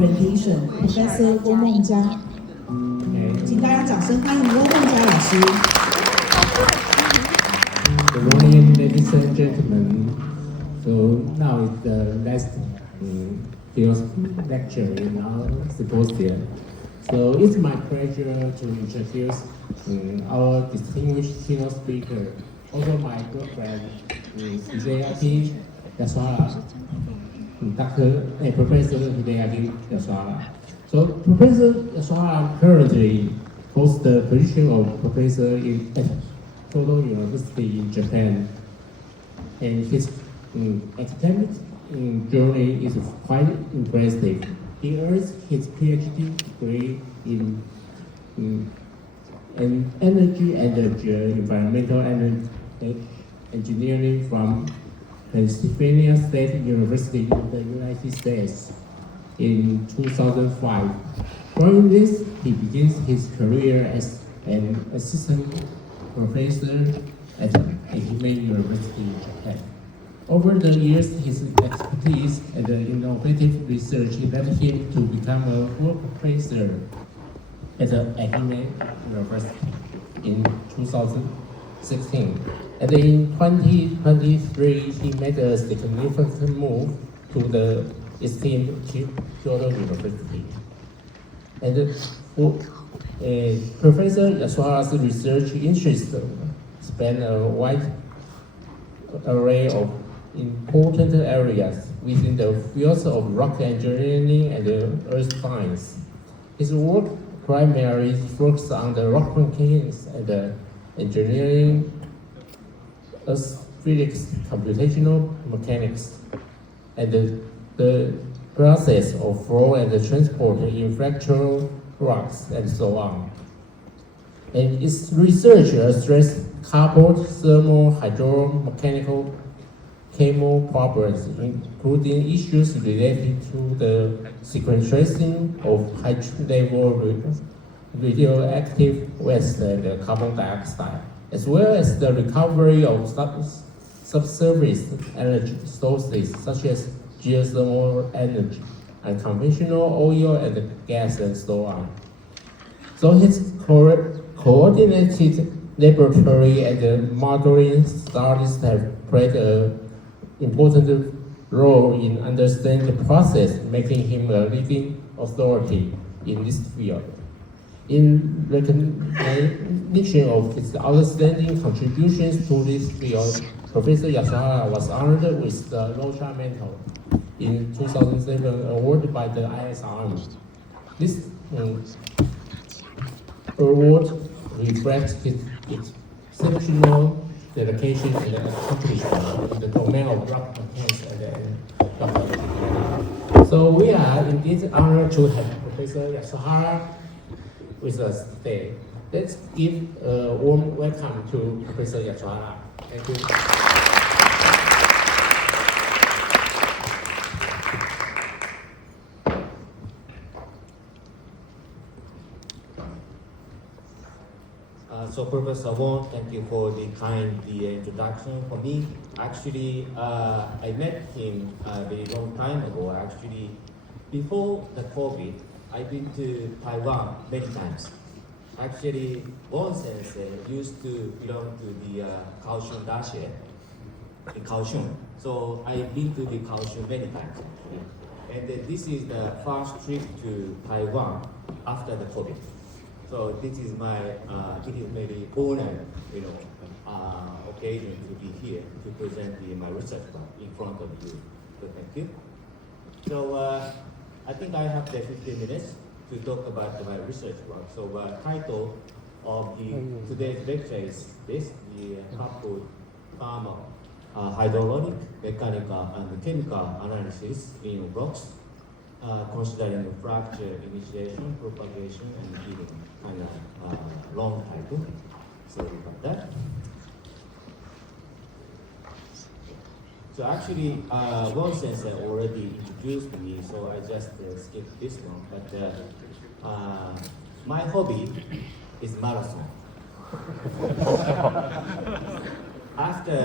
presentation, Professor 翁梦佳。请大家掌声欢迎翁梦佳老师。Good morning, ladies and gentlemen. So now is the last field lecture in our symposium. So it's my pleasure to introduce our distinguished keynote speaker, also my good friend, Hideaki Yasuhara, Professor Hideaki Yasuhara. So Professor Yasuhara currently holds the position of professor at Kyoto University in Japan, and his academic journey is quite impressive. He earned his PhD degree in energy and environmental engineering from Pennsylvania State University in the United States in 2005. Following this, he begins his career as an assistant professor at Ehime University in Japan. Over the years, his expertise and innovative research led him to become a full professor at Ehime University in 2016. And in 2023, he made a significant move to the esteemed Kyoto University. And Professor Yasuhara's research interests span a wide array of important areas within the fields of rock engineering and earth science. His work primarily focuses on the rock mechanics and engineering, earth physics, computational mechanics, and the process of flow and transport in fractal rocks and so on. And its research addresses coupled thermal, hydromechanical, chemical problems, including issues related to the sequestration of high-level radioactive waste and carbon dioxide, as well as the recovery of subsurface energy sources such as geothermal energy and conventional oil and gas and so on. So his coordinated laboratory and modeling studies have played an important role in understanding the process, making him a leading authority in this field. In recognition of his outstanding contributions to this field, Professor Yasuhara was honored with the Rocha Medal in 2007, awarded by the IS Army. This award reflects his exceptional dedication and accomplishment in the domain of rock mechanics and rock engineering. So we are indeed honored to have Professor Yasuhara with us today. Let's give a warm welcome to Professor Yasuhara. Thank you. So Professor Wong, thank you for the kind introduction for me. Actually, I met him a very long time ago. Actually, before the COVID, I've been to Taiwan many times. Actually, Wong Sensei used to belong to the Kaohsiung Dashi in Kaohsiung. So I've been to the Kaohsiung many times actually. And this is the first trip to Taiwan after the COVID. So this is my, it is very honor, occasion to be here to present my research work in front of you. So thank you. So I think I have the 15 minutes to talk about my research work. So title of today's lecture is this, the coupled thermal, hydraulic, mechanical, and chemical analysis in rocks, considering fracture initiation, propagation, and healing. Kind of long title. Sorry about that. So actually, Wong Sensei already introduced me, so I just skipped this one. But my hobby is marathon. After,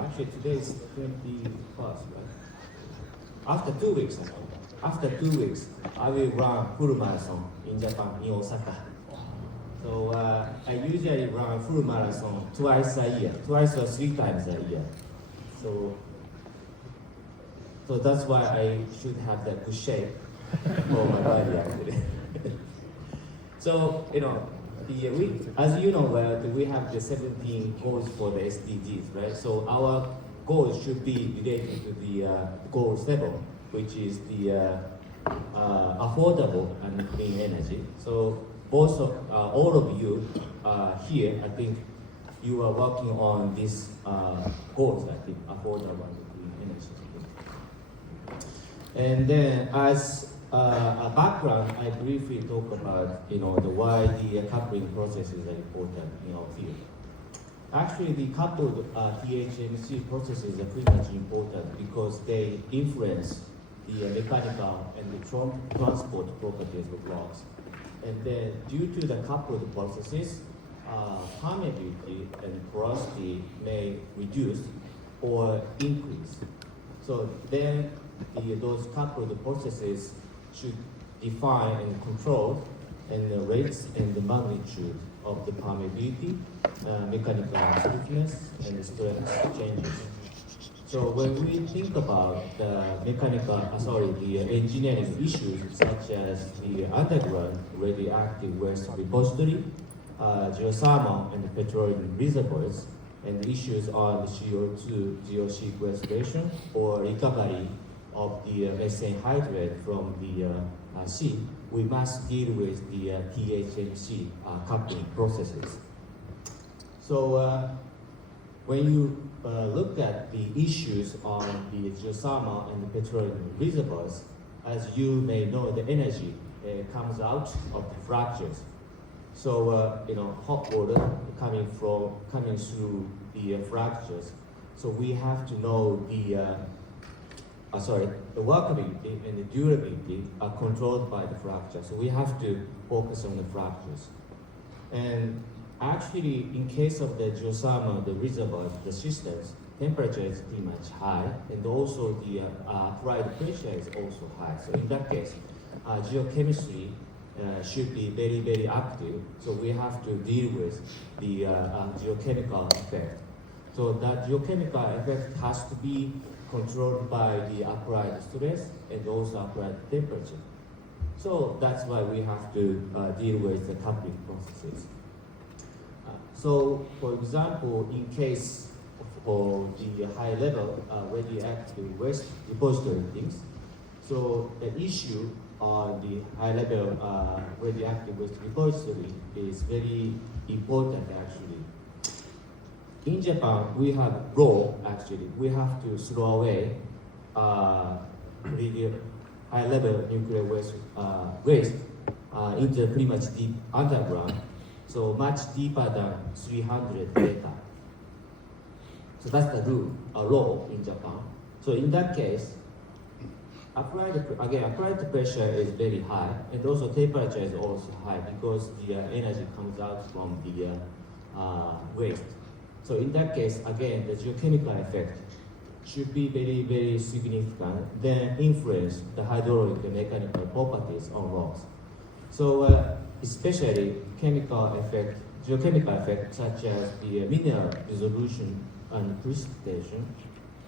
actually today is 21st, right? After 2 weeks, after 2 weeks, I will run full marathon in Japan, in Osaka. So I usually run full marathon twice or 3 times a year. So that's why I should have that good shape for my body actually. So, as you know, we have the 17 goals for the SDGs, right? So our goals should be related to the goal 7, which is the affordable and clean energy. So both of, all of you here, I think you are working on these goals, I think, affordable and clean energy. And then as a background, I briefly talk about, the why the coupling processes are important in our field. Actually, the coupled THMC processes are pretty much important because they influence the mechanical and the transport properties of rocks. And then due to the coupled processes, permeability and porosity may reduce or increase. So then those coupled processes should define and control and the rates and the magnitude of the permeability, mechanical stiffness, and the strength changes. So when we think about the the engineering issues such as the underground radioactive waste repository, geothermal and petroleum reservoirs, and issues on the CO2 geosequestration or recovery of the methane hydrate from the sea, we must deal with the THMC coupling processes. So when you look at the issues on the geothermal and the petroleum reservoirs, as you may know, the energy comes out of the fractures. So hot water coming through the fractures. So we have to know the workability and the durability are controlled by the fracture. So we have to focus on the fractures. And actually, in case of the geothermal, the reservoirs, the systems, temperature is pretty much high, and also the applied pressure is also high. So in that case, geochemistry should be very, very active. So we have to deal with the geochemical effect. So that geochemical effect has to be controlled by the applied stress and also applied temperature. So that's why we have to deal with the coupling processes. So, for example, in case of the high-level radioactive waste repository things, so the issue on the high-level radioactive waste repository is very important, actually. In Japan, we have law, actually. We have to throw away the high-level nuclear waste into pretty much deep underground. So much deeper than 300 meter. So that's the rule, law in Japan. So in that case, applied pressure is very high, and also temperature is also high because the energy comes out from the waste. So in that case, again, the geochemical effect should be very, very significant, then influence the hydraulic and mechanical properties on rocks. So especially geochemical effect such as the mineral dissolution and precipitation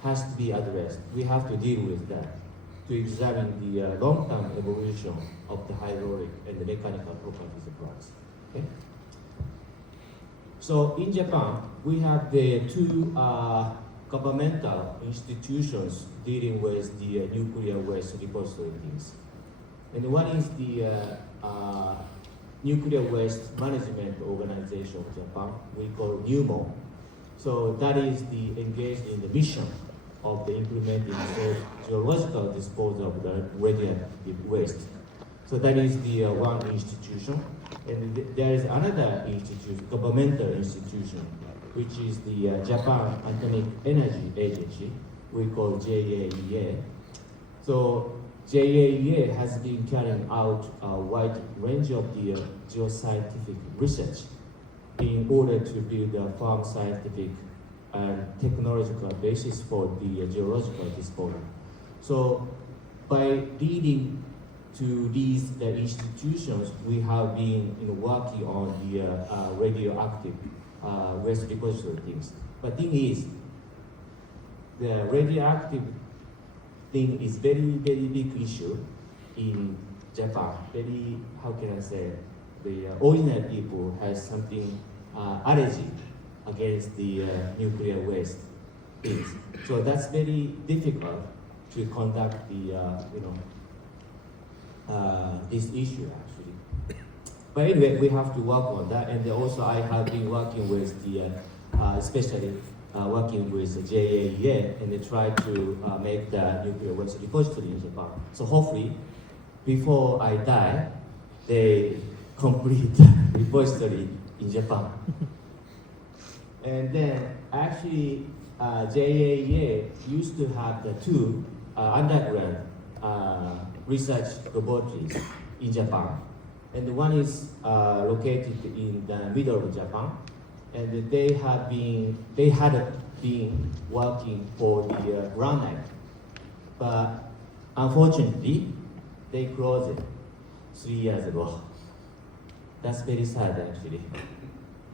has to be addressed. We have to deal with that to examine the long-term evolution of the hydraulic and the mechanical properties of rocks. Okay? So in Japan, we have the two governmental institutions dealing with the nuclear waste repository things. And one is the Nuclear Waste Management Organization of Japan, we call NUMO. So that is engaged in the mission of the implementing geological disposal of the radioactive waste. So that is the one institution. And there is another institution, governmental institution, which is the Japan Atomic Energy Agency, we call JAEA. So JAEA has been carrying out a wide range of the geoscientific research in order to build a firm scientific and technological basis for the geological disposal. So by leading to these institutions, we have been working on the radioactive waste repository things. But thing is, the radioactive thing is very, very big issue in Japan. Very, how can I say, the original people has something allergy against the nuclear waste things. So that's very difficult to conduct the, this issue actually. But anyway, we have to work on that. And also I have been working with the, especially working with the JAEA, and they try to make the nuclear waste repository in Japan. So hopefully, before I die, they complete repository in Japan. And then actually, JAEA used to have the two underground research laboratories in Japan. And one is located in the middle of Japan. And they had been working for the granite. But unfortunately, they closed it 3 years ago. That's very sad actually.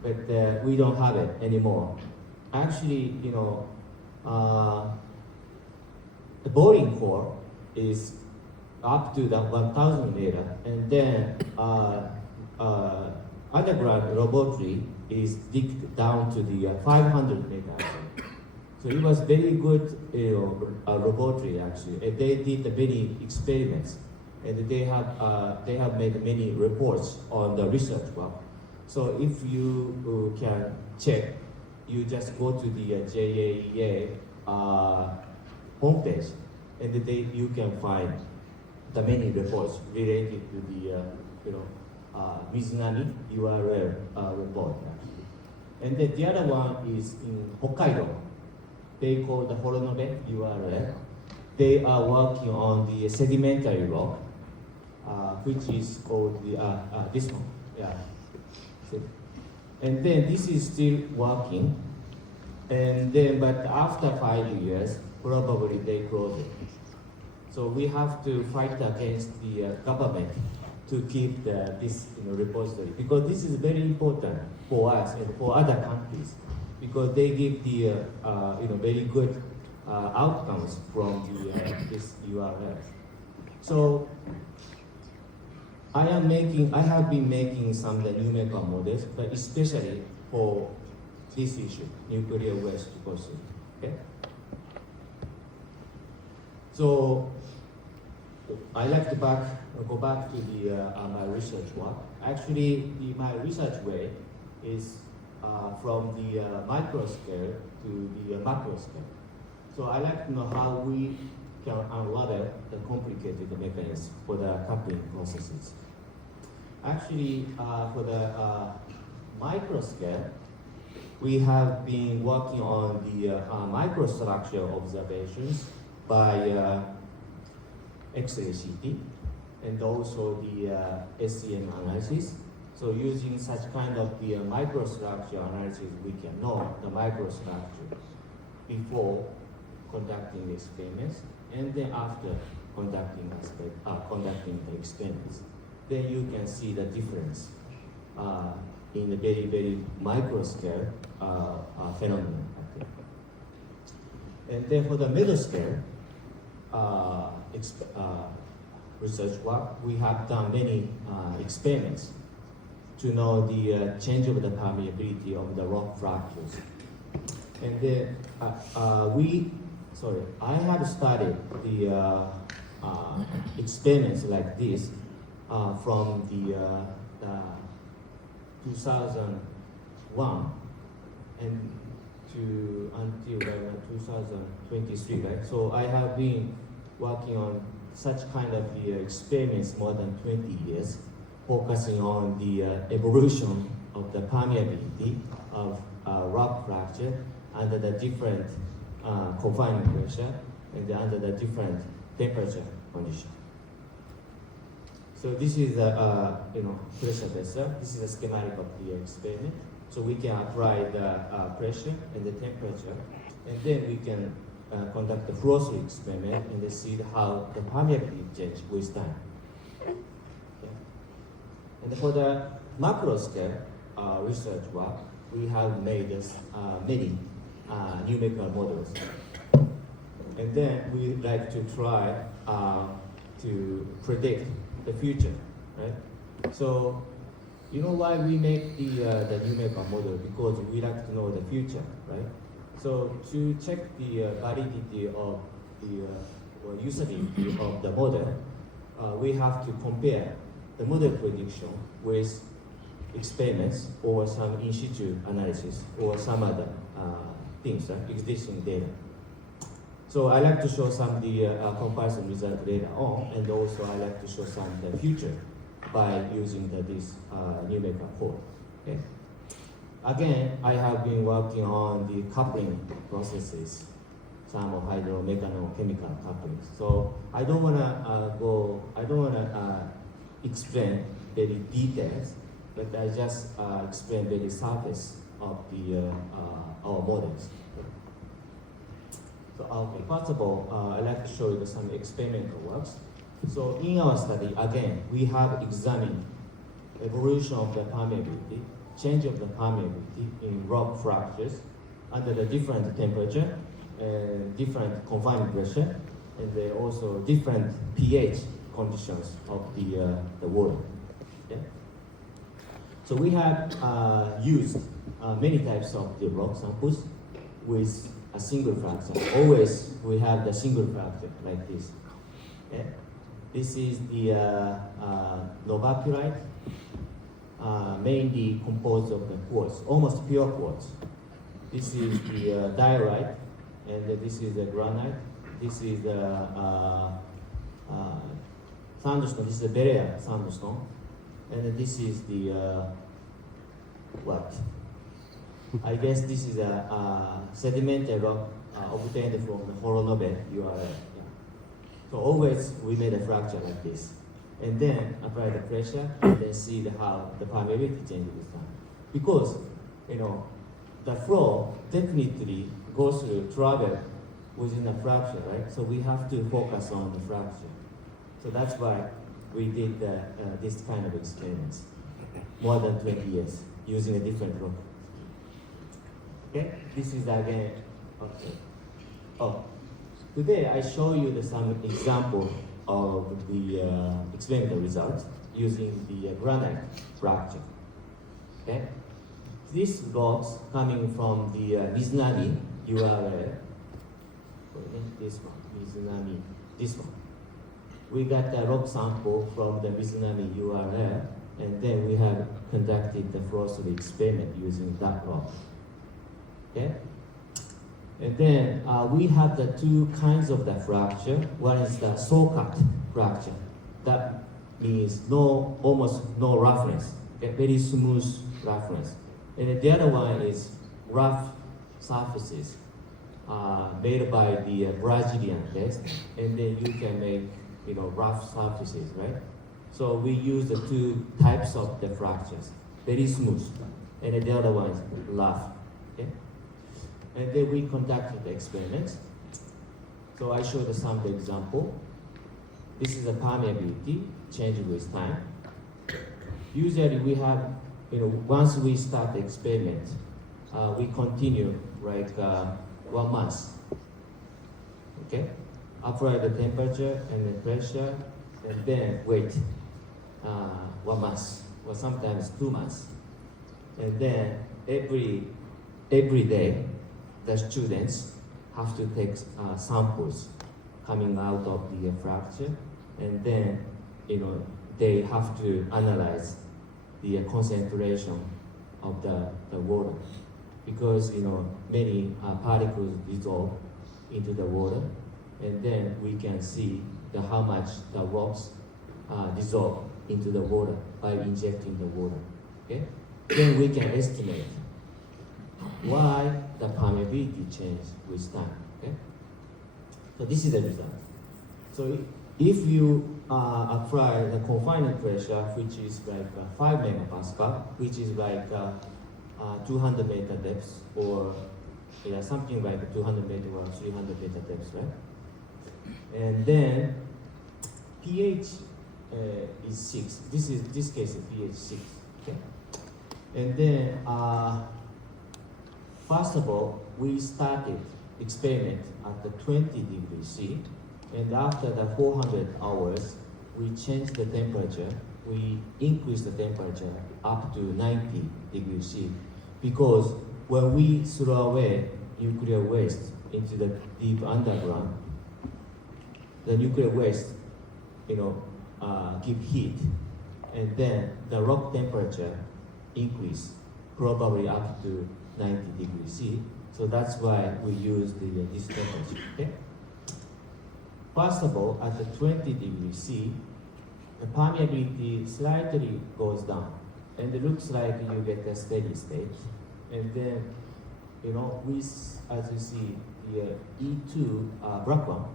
But we don't have it anymore. Actually, the boring core is up to the 1,000 meter, and then underground laboratory is digged down to the 500 meters. So it was very good laboratory actually. And they did many experiments, and they have made many reports on the research work. So if you can check, you just go to the JAEA homepage, and you can find the many reports related to the Mizunami URL report actually. And then the other one is in Hokkaido. They call the Horonobe URL. They are working on the sedimentary rock, which is called the this one. Yeah. And then this is still working. And then, but after 5 years, probably they close it. So we have to fight against the government to keep this repository, because this is very important for us and for other countries, because they give the very good outcomes from this URL. So I have been making some numerical models, but especially for this issue, nuclear waste repository. Okay. So I like to go back to my research work. Actually, my research way is from the micro scale to the macro scale. So I like to know how we can unravel the complicated mechanisms for the coupling processes. Actually, for the micro scale, we have been working on the microstructure observations by X-ray CT, and also the SEM analysis. So using such kind of the microstructure analysis, we can know the microstructure before conducting the experiments, and then after conducting the experiments. Then you can see the difference in the very, very micro scale phenomenon. And then for the mesoscale research work, we have done many experiments to know the change of the permeability of the rock fractures. And then I have studied the experiments like this from the 2001 and until 2023, right? So I have been working on such kind of the experiments more than 20 years, focusing on the evolution of the permeability of rock fracture under the different confinement pressure and under the different temperature condition. So this is a pressure vessel. This is a schematic of the experiment. So we can apply the pressure and the temperature, and then we can conduct the flow-through experiment and they see how the permeability change with time. Okay. And for the macro scale research work, we have made many numerical models. And then we like to try to predict the future, right? So, you know why we make the numerical model? Because we like to know the future, right? So to check the validity of the or usability of the model, we have to compare the model prediction with experiments or some in situ analysis or some other things, existing data. So I like to show some the comparison result later on, and also I like to show some the future by using this numerical code. Okay. Again, I have been working on the coupling processes, some of hydro-mechanical couplings. So I don't wanna explain very details, but I just explain very surface of the our models. So okay, first of all, I'd like to show you some experimental works. So in our study, again, we have examined evolution of the permeability, change of the permeability in rock fractures under the different temperature and different confining pressure, and then also different pH conditions of the water. Okay? So we have used many types of the rock samples with a single fracture. Always we have the single fracture like this. Okay? This is the novaculite, mainly composed of the quartz, almost pure quartz. This is the diorite, and this is the granite. This is the sandstone. This is the Berea sandstone, and this is the what? I guess this is a sedimentary rock obtained from the Horonobe URL. Yeah. So always we made a fracture like this, and then apply the pressure, and then see how the permeability changes with time. Because the flow definitely goes through travel within a fracture, right? So we have to focus on the fracture. So that's why we did this kind of experiments more than 20 years using a different rock. Okay, this is again. Okay. Oh, today I show you some example of the experimental results using the granite fracture. Okay, these rocks coming from the Mizunami URL. This one, Mizunami. This one. We got the rock sample from the Mizunami URL, and then we have conducted the flow-through experiment using that rock. Okay? And then we have the two kinds of the fracture. One is the saw-cut fracture. That means almost no roughness, okay? Very smooth roughness. And the other one is rough surfaces made by the Brazilian test, and then you can make rough surfaces, right? So we use the two types of the fractures, very smooth, and the other one is rough. Okay? And then we conducted the experiments. So I showed some example. This is the permeability changing with time. Usually we have, once we start the experiment, we continue like 1 month. Okay? Apply the temperature and the pressure, and then wait 1 month, or sometimes 2 months. And then every day, the students have to take samples coming out of the fracture, and then they have to analyze the concentration of the water, because many particles dissolve into the water, and then we can see how much the rocks dissolve into the water by injecting the water. Okay? Then we can estimate why the permeability changes with time. Okay? So this is the result. So if you apply the confining pressure, which is like 5 megapascal, which is like 200 meter depth, or something like 200 meter or 300 meter depth, right? And then pH is 6. This case is pH 6. Okay. And then first of all, we started experiment at the 20 degrees C, and after the 400 hours, we changed the temperature. We increased the temperature up to 90 degrees C, because when we throw away nuclear waste into the deep underground, the nuclear waste, give heat, and then the rock temperature increase probably up to 90 degrees C. So that's why we use this temperature. Okay. First of all, at the 20 degrees C, the permeability slightly goes down, and it looks like you get a steady state. And then, as you see, the E2 black one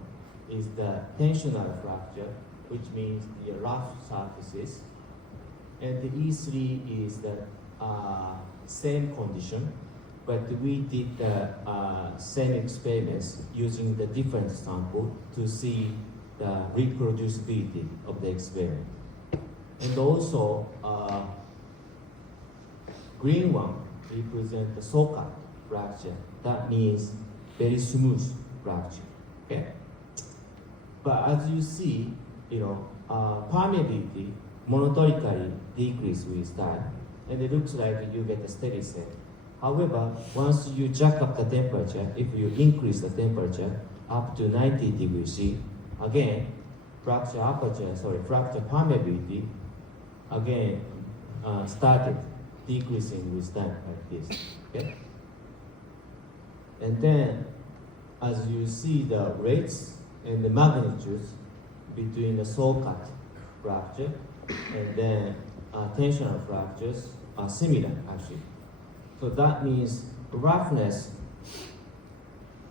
is the tensional fracture, which means the rough surfaces, and the E3 is the same condition, but we did the same experiments using the different sample to see the reproducibility of the experiment. And also, green one represents the socket fracture. That means very smooth fracture. Okay. But as you see, permeability monotonically decrease with time, and it looks like you get a steady state. However, once you jack up the temperature, if you increase the temperature up to 90 degrees C, again, fracture permeability again started decreasing with time like this. Okay? And then, as you see the rates and the magnitudes between the socket fracture and then tensional fractures are similar actually. So that means roughness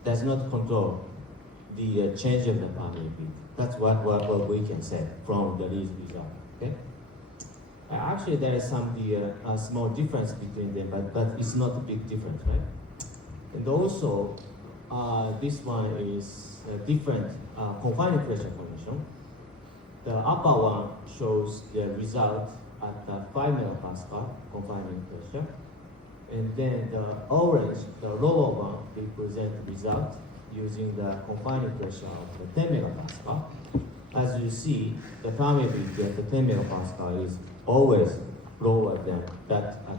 does not control the change of the permeability. That's what we can say from the result. Okay. Actually, there is some small difference between them, but it's not a big difference, right? And also, this one is a different confining pressure condition. The upper one shows the result at 5 megapascal confining pressure. And then the orange, the lower one, represents the result using the confining pressure of the 10 megapascal. As you see, the permeability at the 10 megapascal is always lower than that at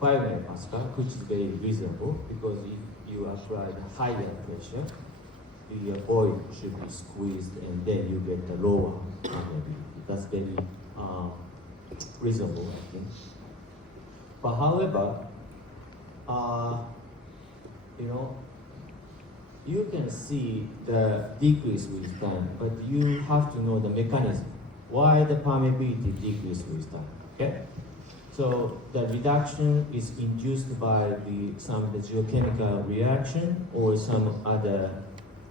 5 megapascal, which is very reasonable, because if you apply the higher pressure, the oil should be squeezed and then you get the lower permeability. That's very reasonable, I think. But however, you can see the decrease with time, but you have to know the mechanism, why the permeability decreases with time, okay? So the reduction is induced by some geochemical reaction or some other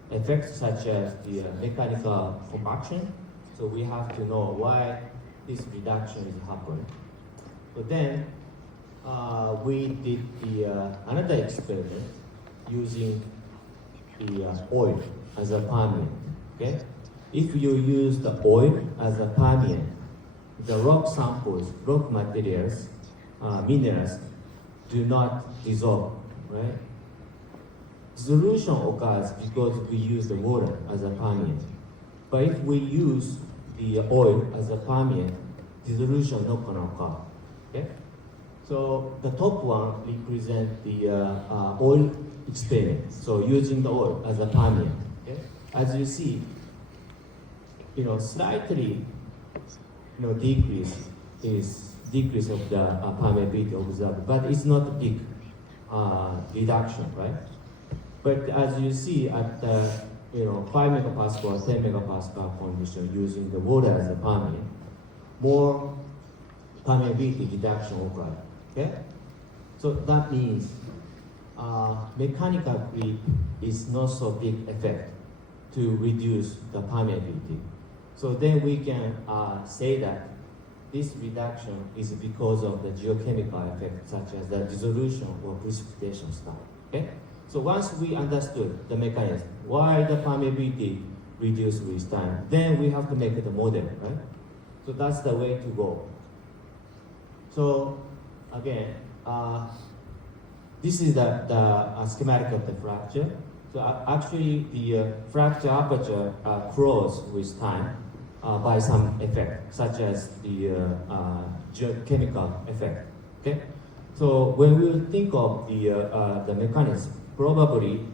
effects such as the mechanical compaction. So we have to know why this reduction is happening. But then we did another experiment using the oil as a permeant. Okay, if you use the oil as a permeant, the rock samples, rock materials, minerals do not dissolve, right? Dissolution occurs because we use the water as a permeant. But if we use the oil as a permeant, dissolution not gonna occur. Okay? So the top one represents the oil experiment. So using the oil as a permeant. Okay? As you see, slightly, decrease of the permeability observed, but it's not a big reduction, right? But as you see at the 5 megapascal, 10 megapascal condition using the water as a permeant, more permeability reduction occurred. Okay? So that means mechanical creep is not so big effect to reduce the permeability. So then we can say that this reduction is because of the geochemical effect such as the dissolution or precipitation stuff. Okay? So once we understood the mechanism, why the permeability reduces with time, then we have to make the model, right? So that's the way to go. So again, this is the schematic of the fracture. So actually, the fracture aperture grows with time by some effect, such as the geochemical effect. Okay. So when we think of the mechanism, probably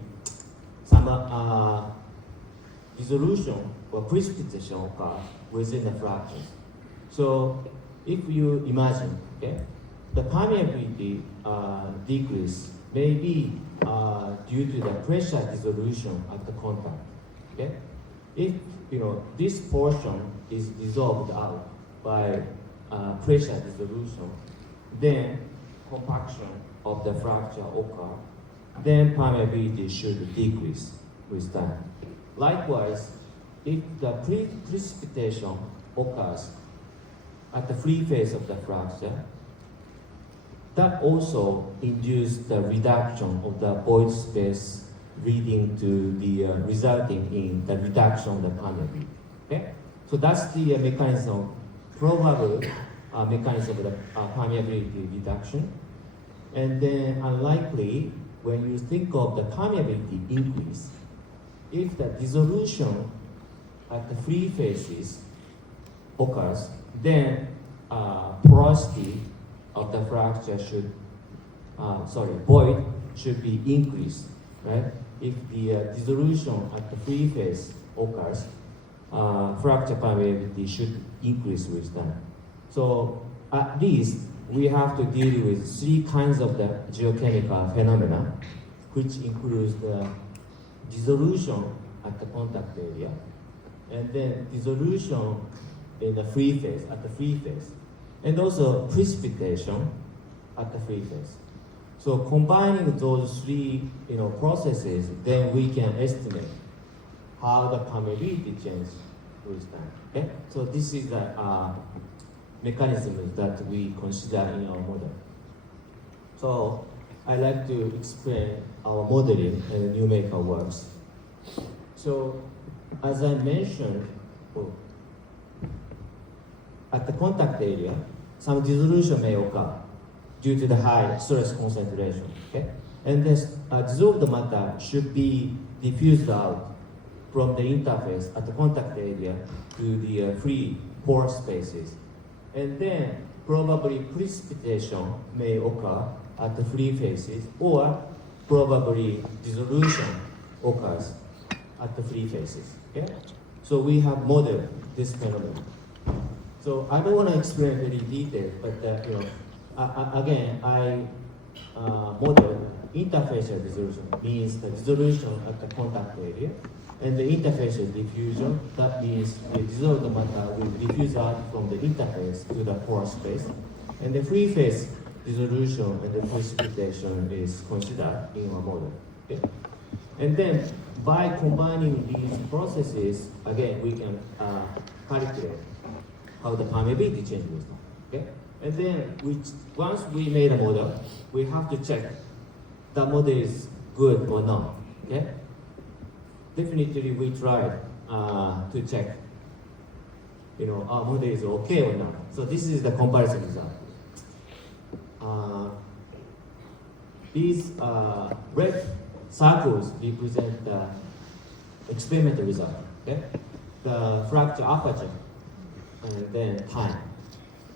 some dissolution or precipitation occurs within the fractures. So if you imagine, okay, the permeability decrease may be due to the pressure dissolution at the contact. Okay, if this portion is dissolved out by pressure dissolution, then compaction of the fracture occur. Then permeability should decrease with time. Likewise, if the precipitation occurs at the free face of the fracture, that also induces the reduction of the void space, leading to the resulting in the reduction of the permeability. Okay, so that's the mechanism, probable mechanism of the permeability reduction. And then unlikely, when you think of the permeability increase, if the dissolution at the free faces occurs, then porosity of the fracture should, void should be increased, right? If the dissolution at the free face occurs, fracture permeability should increase with time. So at least we have to deal with three kinds of the geochemical phenomena, which includes the dissolution at the contact area, and then dissolution in the free face, at the free face, and also precipitation at the free face. So combining those three processes, then we can estimate how the permeability changes with time. Okay? So this is the mechanism that we consider in our model. So I'd like to explain our modeling and numerical works. So as I mentioned, at the contact area, some dissolution may occur due to the high stress concentration. Okay? And this dissolved matter should be diffused out from the interface at the contact area to the free pore spaces. And then probably precipitation may occur at the free faces, or probably dissolution occurs at the free faces. Okay? So we have modeled this phenomenon. So I don't want to explain very detailed, but again, I model interfacial dissolution, means the dissolution at the contact area, and the interfacial diffusion, that means the dissolved matter will diffuse out from the interface to the pore space, and the free phase dissolution and the precipitation is considered in our model. Okay? And then by combining these processes, again, we can calculate how the permeability changes. Okay? And then once we made a model, we have to check the model is good or not. Okay? Definitely we tried to check, our model is okay or not. So this is the comparison result. These red circles represent the experimental result. Okay? The fracture aperture and then time.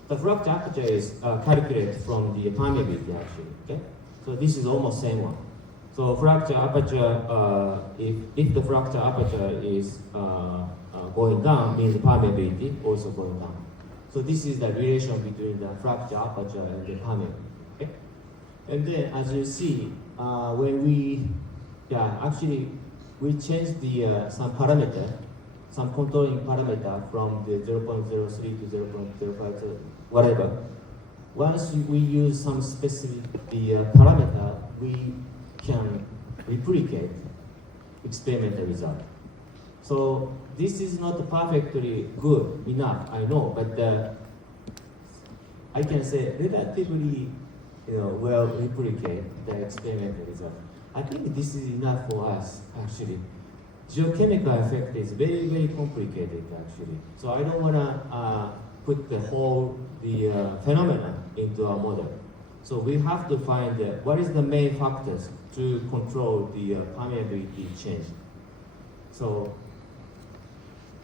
The fracture aperture is calculated from the permeability actually. Okay? So this is almost same one. So fracture aperture, if the fracture aperture is going down, means the permeability also going down. So this is the relation between the fracture aperture and the permeability. Okay? And then as you see, when we changed the some parameter, some controlling parameter from the 0.03 to 0.05 to whatever. Once we use some specific parameter, we can replicate experimental result. So this is not perfectly good enough, I know, but I can say relatively well replicate the experimental result. I think this is enough for us, actually. Geochemical effect is very, very complicated, actually. So I don't want to put the whole phenomena into our model. So we have to find what is the main factors to control the permeability change. So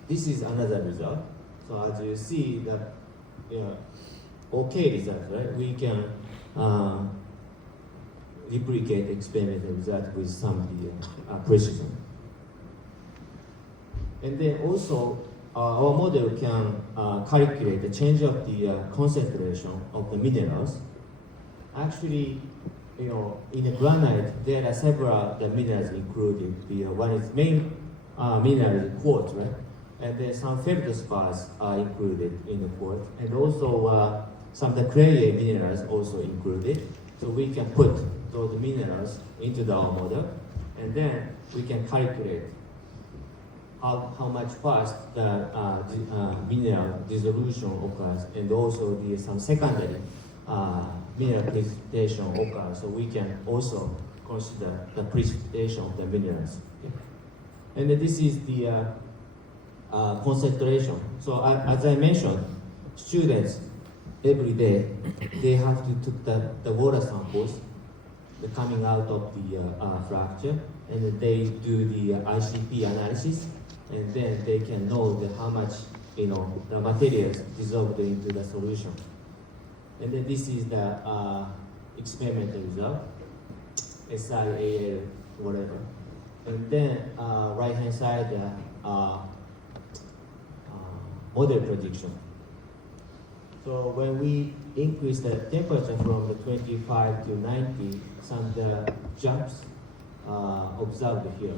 this is another result. So as you see, that okay result, right? We can replicate experimental result with some precision. And then also, our model can calculate the change of the concentration of the minerals. Actually, in the granite, there are several minerals included. One is main mineral is quartz, right? And then some feldspars are included in the quartz, and also some of the clay minerals also included. So we can put those minerals into our model, and then we can calculate how much fast the mineral dissolution occurs, and also some secondary mineral precipitation occurs. So we can also consider the precipitation of the minerals. Okay? And this is the concentration. So as I mentioned, students every day they have to take the water samples coming out of the fracture, and they do the ICP analysis, and then they can know how much the materials dissolved into the solution. And then this is the experimental result, SIAL, whatever. And then right hand side, model prediction. So when we increase the temperature from the 25 to 90, some of the jumps observed here,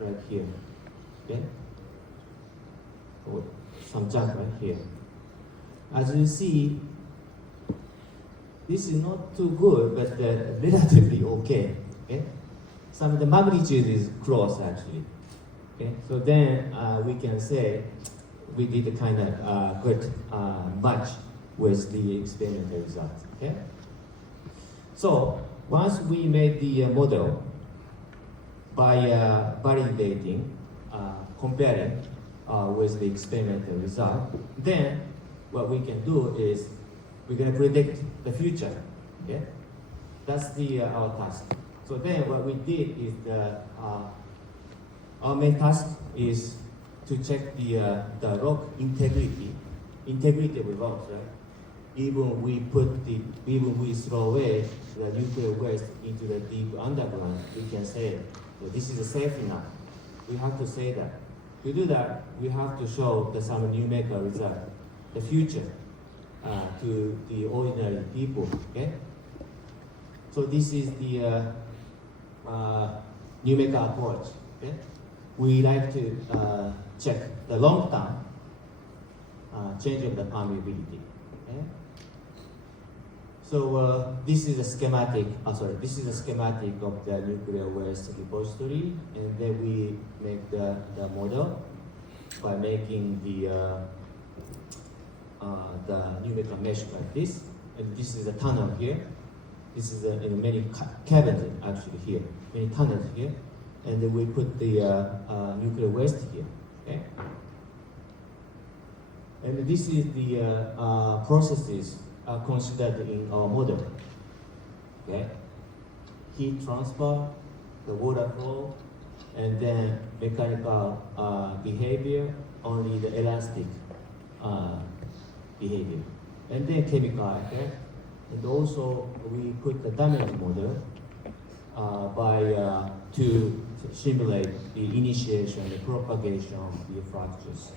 right here. Okay? Or some jump right here. As you see, this is not too good, but relatively okay. Okay? Some of the magnitude is close actually. Okay? So then we can say we did a kind of good match with the experimental results. Okay? So once we made the model by validating, comparing with the experimental result, then what we can do is we're going to predict the future. Okay? That's our task. So then what we did is our main task is to check the rock integrity of the rocks, right? Even we throw away the nuclear waste into the deep underground, we can say well, this is safe enough. We have to say that. To do that, we have to show some numerical result, the future to the ordinary people. Okay. So this is the numerical approach. Okay. We like to check the long-term change of the permeability. Okay? So this is a schematic. This is a schematic of the nuclear waste repository, and then we make the model by making the numerical mesh like this. And this is a tunnel here. This is many caverns actually here, many tunnels here. And then we put the nuclear waste here. Okay? And this is the processes considered in our model. Okay? Heat transfer, the water flow, and then mechanical behavior, only the elastic behavior. And then chemical effect. And also we put the damage model to simulate the initiation, the propagation of the fractures.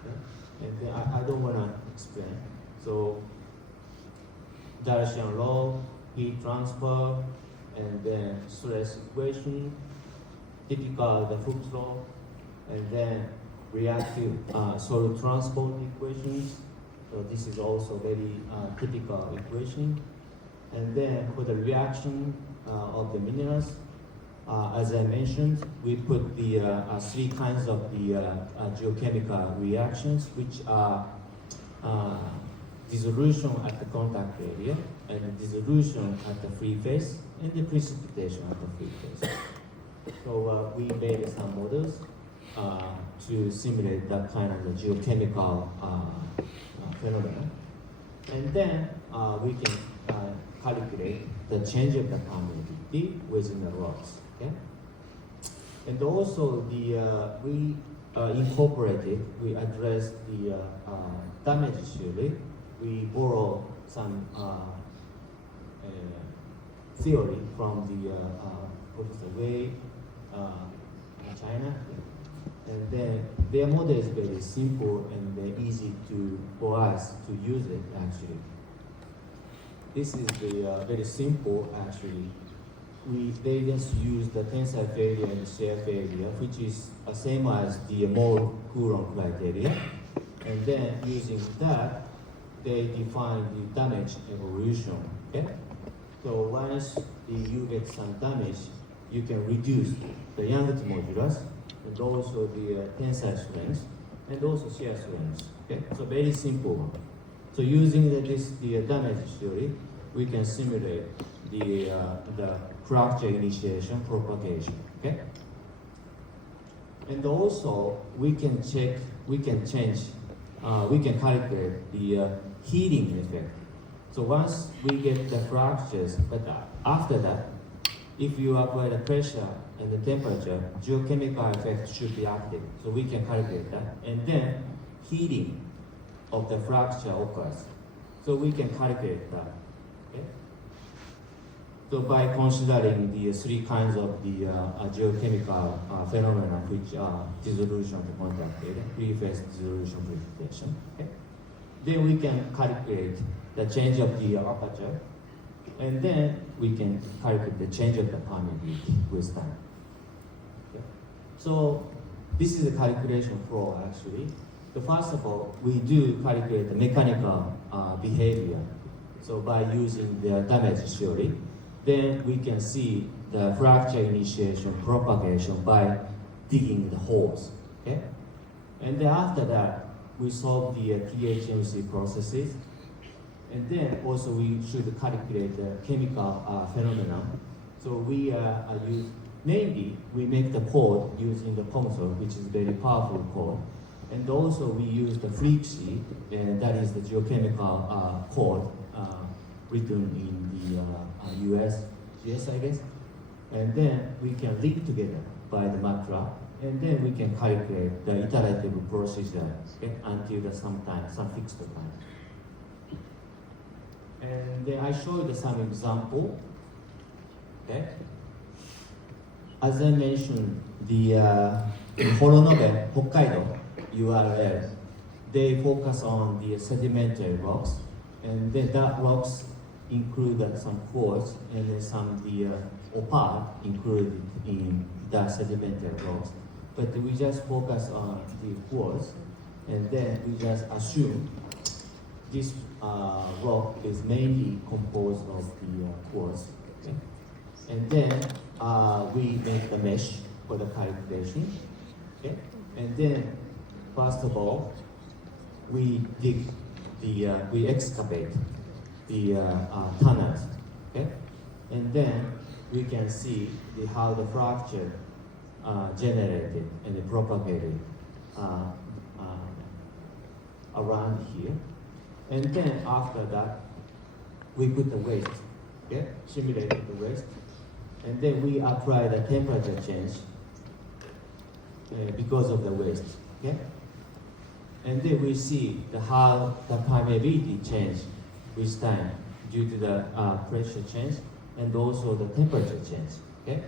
Okay? And then I don't want to explain. So, Darcian law, heat transfer, and then stress equation, typical the Fuchs law, and then reactive solid transport equations. So this is also very typical equation. And then for the reaction of the minerals, as I mentioned, we put the three kinds of the geochemical reactions, which are dissolution at the contact area, and dissolution at the free face, and the precipitation at the free face. So we made some models to simulate that kind of geochemical phenomenon. And then we can calculate the change of the permeability within the rocks. Okay? And also we incorporated, we addressed the damage theory. We borrow some theory from the Professor Wei in China. And then their model is very simple and very easy for us to use it actually. This is the very simple actually. They just use the tensile failure and shear failure, which is the same as the Moore-Coulomb criteria. And then using that, they define the damage evolution. Okay? So once you get some damage, you can reduce the Young's modulus and also the tensile strength and also shear strength. Okay? So very simple one. So using the damage theory, we can simulate the fracture initiation propagation. Okay? And also we can check, we can change, we can calculate the heating effect. So once we get the fractures, but after that, if you apply the pressure and the temperature, geochemical effect should be active. So we can calculate that. And then heating of the fracture occurs. So we can calculate that. Okay? So by considering the three kinds of the geochemical phenomena, which are dissolution of the contact area, free-face dissolution precipitation, okay? Then we can calculate the change of the aperture, and then we can calculate the change of the permeability with time. Okay? So this is a calculation flow actually. So first of all, we do calculate the mechanical behavior. So by using the damage theory, then we can see the fracture initiation propagation by digging the holes. Okay? And then after that, we solve the THMC processes. And then also we should calculate the chemical phenomena. So we use, mainly we make the code using the console, which is a very powerful code. And also we use the frequency, and that is the geochemical code written in the US, I guess. And then we can link together by the MATLAB, and then we can calculate the iterative procedure, okay, until some fixed time. And then I showed some example. Okay. As I mentioned, the Horonobe, Hokkaido URL, they focus on the sedimentary rocks, and then that rocks include some quartz and then some the opal included in the sedimentary rocks. But we just focus on the quartz, and then we just assume this rock is mainly composed of the quartz. Okay? And then we make the mesh for the calculation. Okay? And then first of all, we dig we excavate the tunnels, okay? And then we can see how the fracture generated and propagated around here. And then after that, we put the waste, okay? Simulated the waste. And then we apply the temperature change because of the waste, okay? And then we see how the permeability change with time due to the pressure change and also the temperature change. Okay.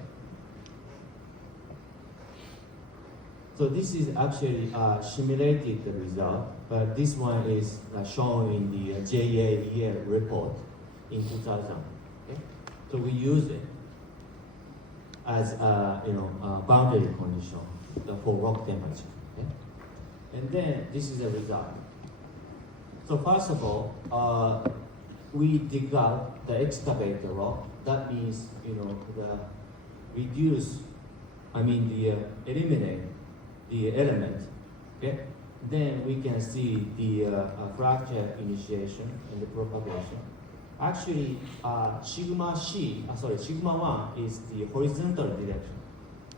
So this is actually simulated the result, but this one is shown in the JAEL report in 2000. Okay. So we use it as a boundary condition for rock temperature. Okay. And then this is the result. So first of all, we dig out the excavate the rock. That means eliminate the element, okay? then we can see the fracture initiation and the propagation. Actually, sigma 1 is the horizontal direction.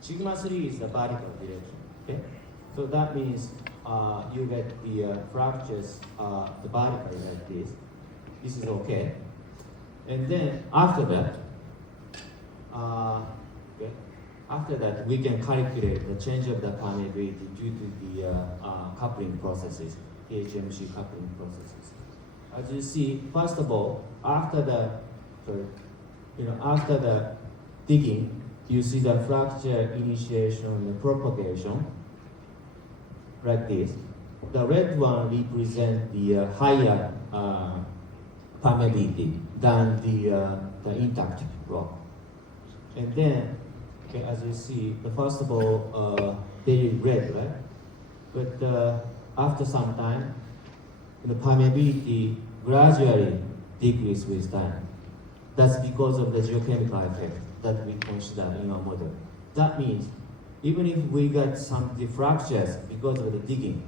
Sigma 3 is the vertical direction. Okay, so that means you get the fractures the vertical like this. This is okay, and then after that, we can calculate the change of the permeability due to the coupling processes, HMC coupling processes. As you see, first of all, after the digging, you see the fracture initiation and propagation like this. The red one represents the higher permeability than the intact rock. And then, okay, as you see, first of all, very red, right? But after some time, the permeability gradually decreases with time. That's because of the geochemical effect that we consider in our model. That means even if we got some fractures because of the digging,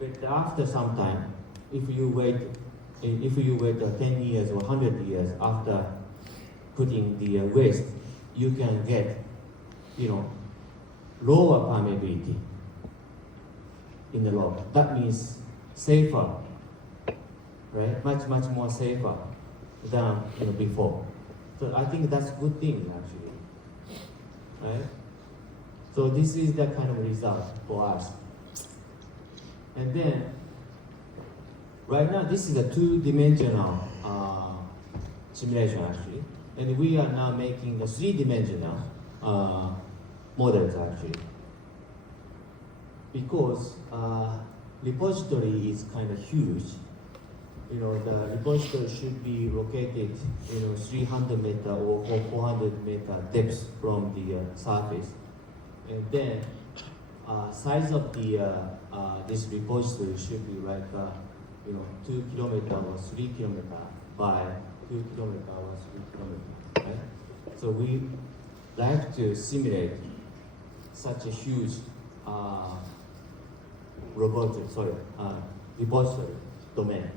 but after some time, if you wait 10 years or 100 years after putting the waste, you can get, lower permeability in the rock. That means safer, right? Much more safer than before. So I think that's a good thing actually, right? So this is the kind of result for us. And then, right now this is a two-dimensional simulation actually, and we are now making a three-dimensional models actually, because repository is kind of huge. The repository should be located 300 meter or 400 meter depth from the surface, and then size of the this repository should be like 2 kilometer or 3 kilometer by 2 kilometer or 3 kilometer, right? So we like to simulate such a huge repository domain.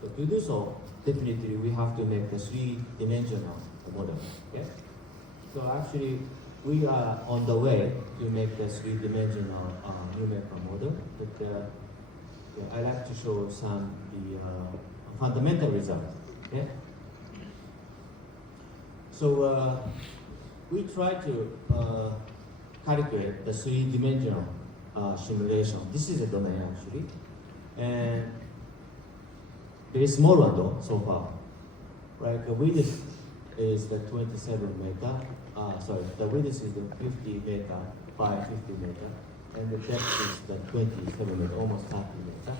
So to do so, definitely we have to make a three-dimensional model. Okay? So actually, we are on the way to make the three-dimensional numerical model, but I like to show some fundamental results. Okay? So we try to calculate the three-dimensional simulation. This is a domain actually, and very small one though so far. Right, the width is the 27 meter. The width is the 50 meter by 50 meter, and the depth is the 27 meter, almost 30 meter.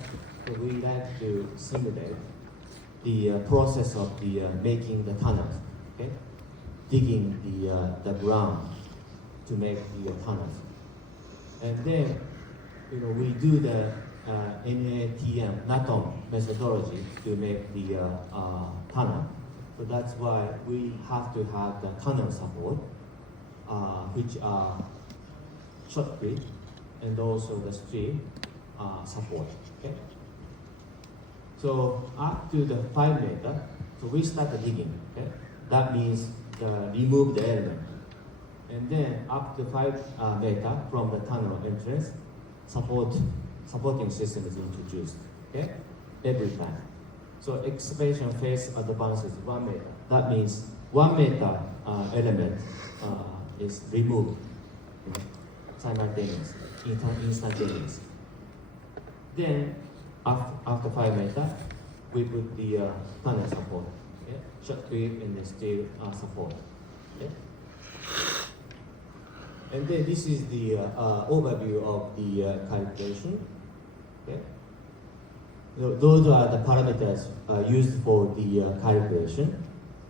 So we like to simulate the process of the making the tunnels, okay? Digging the ground to make the tunnels, and then we do the NATM methodology to make the tunnel. So that's why we have to have the tunnel support, which are shotcrete, and also the stream support. Okay. So up to the 5 meter, so we start the digging. Okay. That means remove the element, and then up to 5 meter from the tunnel entrance, supporting system is introduced. Okay, every time. So excavation phase advances 1 meter. That means 1 meter element is removed simultaneously, instantaneously. Then after 5 meter, we put the tunnel support, okay? Shotcrete and the steel support. Okay? And then this is the overview of the calculation. Okay? Those are the parameters used for the calculation.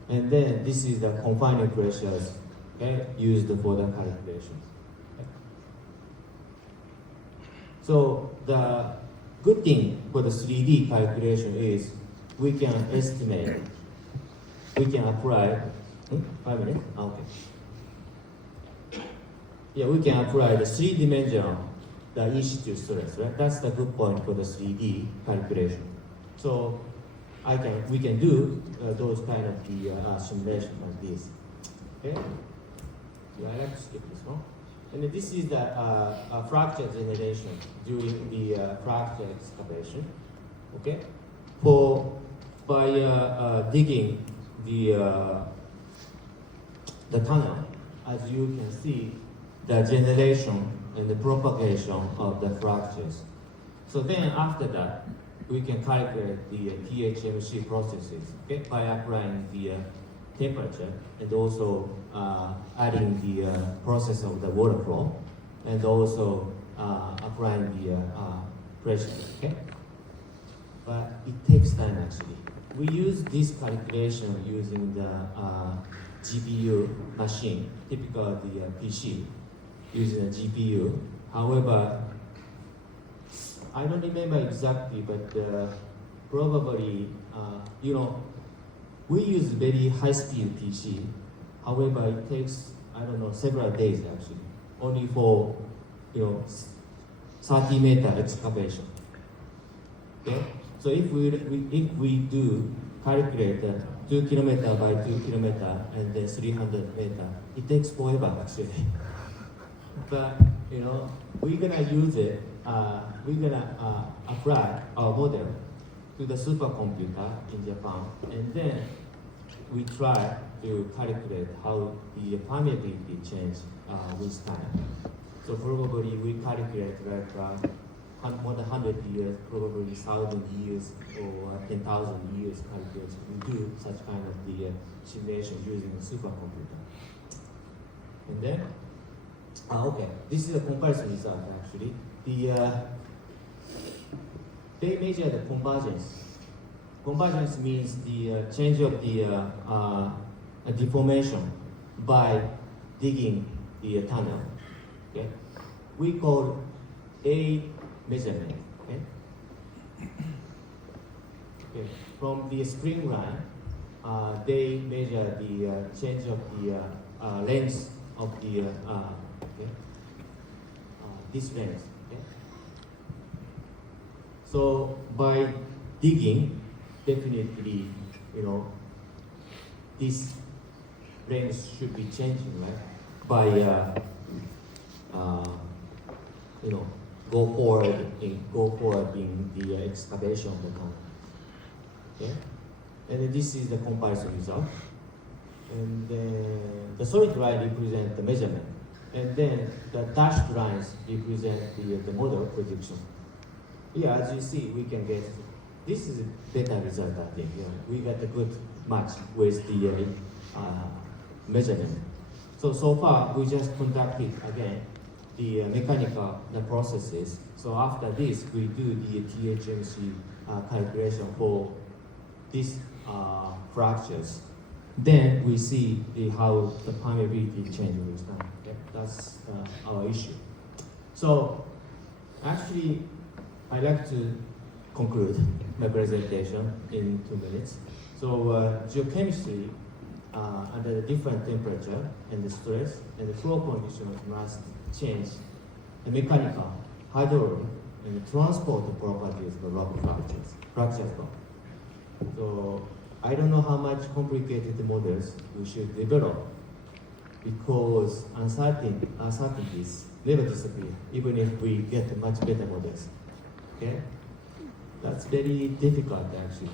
And then this is the confining pressures, okay, used for the calculation. Okay? So the good thing for the 3D calculation is we can estimate, we can apply, 5 minutes? Okay. Yeah, we can apply the three-dimensional the in-situ stress, right? That's the good point for the 3D calculation. So we can do those kind of the simulation like this. Okay? Yeah, I like to skip this one. And this is the fracture generation during the fracture excavation. Okay? By digging the tunnel, as you can see, the generation and the propagation of the fractures. So then after that, we can calculate the THMC processes, okay, by applying the temperature and also adding the process of the water flow and also applying the pressure, okay? But it takes time actually. We use this calculation using the GPU machine, typical of the PC, using a GPU. However, I don't remember exactly, but probably, we use very high-speed PC. However, it takes, several days actually, only for, 30-meter excavation. Okay? So if we do calculate 2 kilometer by 2 kilometer and then 300 meter, it takes forever actually. But we're gonna use it. We're gonna apply our model to the supercomputer in Japan, and then we try to calculate how the permeability change with time. So probably we calculate like more than 100 years, probably 1,000 years or 10,000 years calculation. We do such kind of the simulation using a supercomputer. And then, okay, this is a comparison result actually. They measure the convergence. Convergence means the change of the deformation by digging the tunnel. Okay? We call A measurement. Okay? Okay. From the spring line, they measure the change of the length of the this length. Okay? So by digging, definitely, this length should be changing, right? By go forward in the excavation of the tunnel. Okay, and this is the comparison result. And then the solid line represents the measurement, and then the dashed lines represent the model prediction. Yeah, as you see, we can get this is a better result. I think we got a good match with the measurement. So far, we just conducted again the mechanical processes. So after this, we do the THMC calculation for these fractures. Then we see how the permeability changes with time. Okay? That's our issue. So actually, I'd like to conclude my presentation in 2 minutes. So geochemistry under the different temperature and the stress and the flow conditions must change the mechanical, hydraulic, and the transport properties of the rock fractures. So I don't know how much complicated models we should develop because uncertainties never disappear, even if we get much better models. Okay? That's very difficult actually.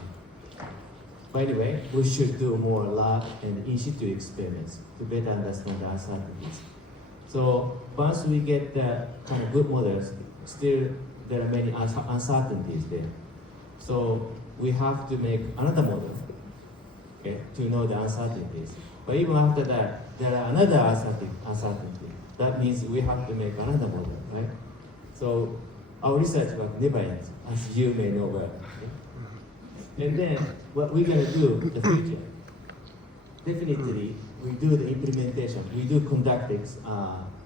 By the way, we should do more lab and in-situ experiments to better understand the uncertainties. So once we get the kind of good models, still there are many uncertainties there. So we have to make another model, okay, to know the uncertainties. But even after that, there are another uncertainty. That means we have to make another model, right? So our research work never ends, as you may know well. Okay? And then what we're going to do in the future, definitely we do the implementation, we do conduct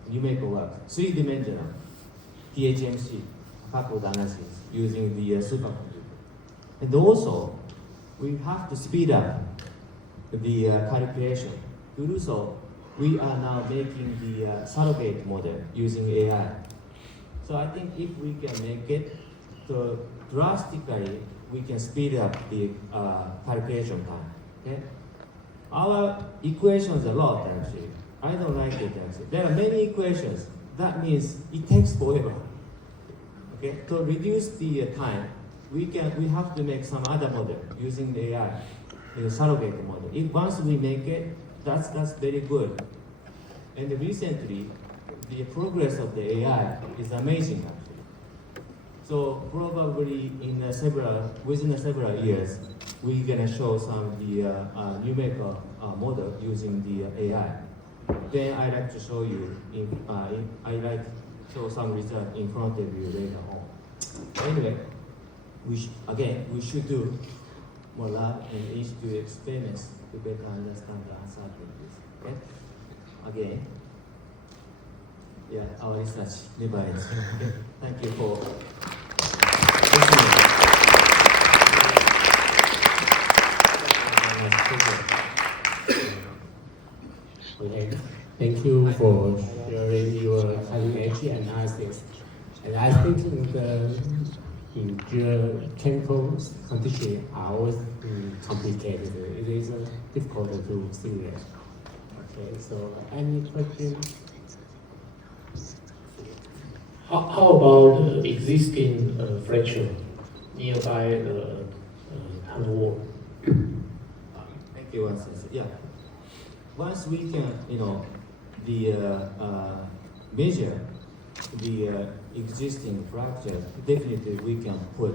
numerical work, 3-dimensional THMC cathode analysis using the supercomputer. And also, we have to speed up the calculation. To do so, we are now making the surrogate model using AI. So I think if we can make it, so drastically we can speed up the calculation time. Okay? Our equations a lot actually. I don't like it actually. There are many equations. That means it takes forever. Okay? To reduce the time, we have to make some other model using the AI, the surrogate model. If once we make it, that's very good. And recently, the progress of the AI is amazing actually. So probably within several years, we're gonna show some of the numerical model using the AI. Then I'd like to show you, I'd like to show some result in front of you later on. Anyway, we should do more lab and do experiments to better understand the uncertainties. Okay? Again, yeah, our research never ends. Okay? Thank you for listening. Thank you for sharing your cutting-edge analysis. And I think the geochemical conditions are always complicated. It is difficult to simulate. Okay, so any questions? How about existing fracture nearby the tunnel wall? Thank you, Sensei. Yeah. Once we can, measure the existing fracture, definitely we can put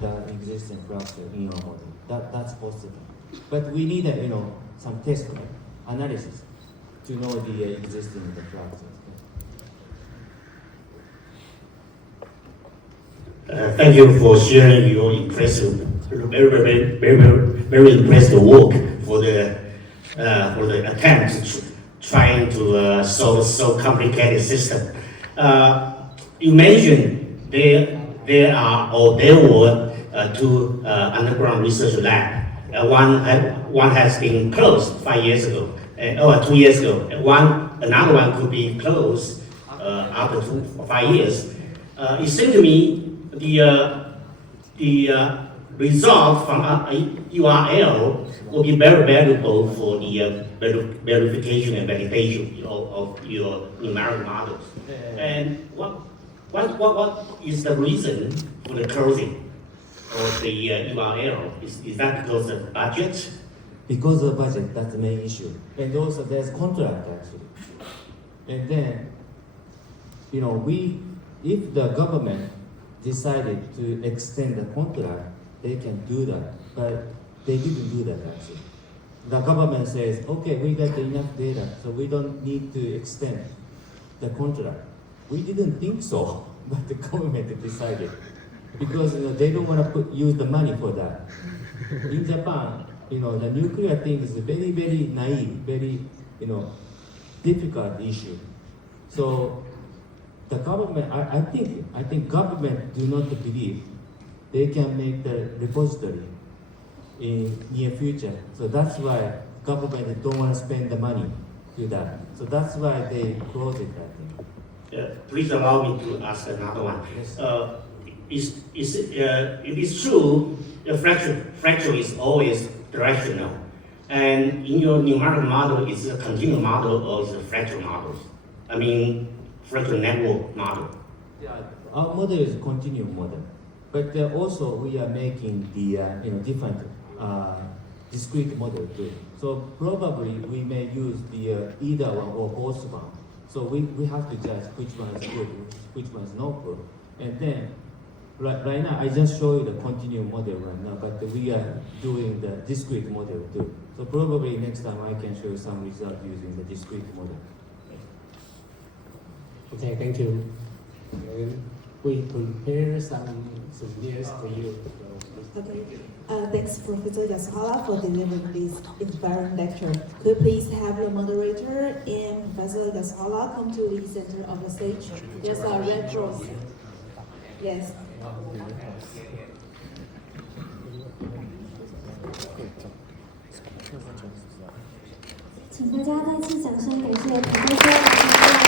the existing fracture in our model. That's possible. But we need, some test analysis to know the existing fracture. Thank you for sharing your very impressive work for the attempt trying to solve so complicated system. You mentioned there were two underground research labs. One has been closed 5 years ago, or 2 years ago. Another one could be closed after 5 years. It seems to me the result from URL will be very valuable for the verification and validation of your numerical models. And what is the reason for the closing of the URL? Is that because of budget? Because of budget, that's the main issue. And also there's contract actually. And then, if the government decided to extend the contract, they can do that. But they didn't do that actually. The government says, okay, we got enough data, so we don't need to extend the contract. We didn't think so, but the government decided. Because they don't want to use the money for that. In Japan, the nuclear thing is a very, very naive, very, difficult issue. So the government, I think government do not believe they can make the repository in near future. So that's why government don't want to spend the money to that. So that's why they close it, I think. Please allow me to ask another one. Yes. It is true the fracture is always directional, and in your numerical model, is a continuum model or is a fracture model? I mean, fracture network model. Yeah, our model is a continuum model, but also we are making the different discrete model too. So probably we may use the either one or both one. So we have to judge which one is good, which one is not good, and then. Right now, I just show you the continuum model right now, but we are doing the discrete model too. So probably next time I can show you some result using the discrete model. Okay, thank you. And we prepare some souvenirs for you. Okay. Thanks, Professor Yasuhara, for delivering this inspiring lecture. Could please have the moderator and Professor Yasuhara come to the center of the stage? There's a red rose. Yes. 请大家再次掌声感谢Professor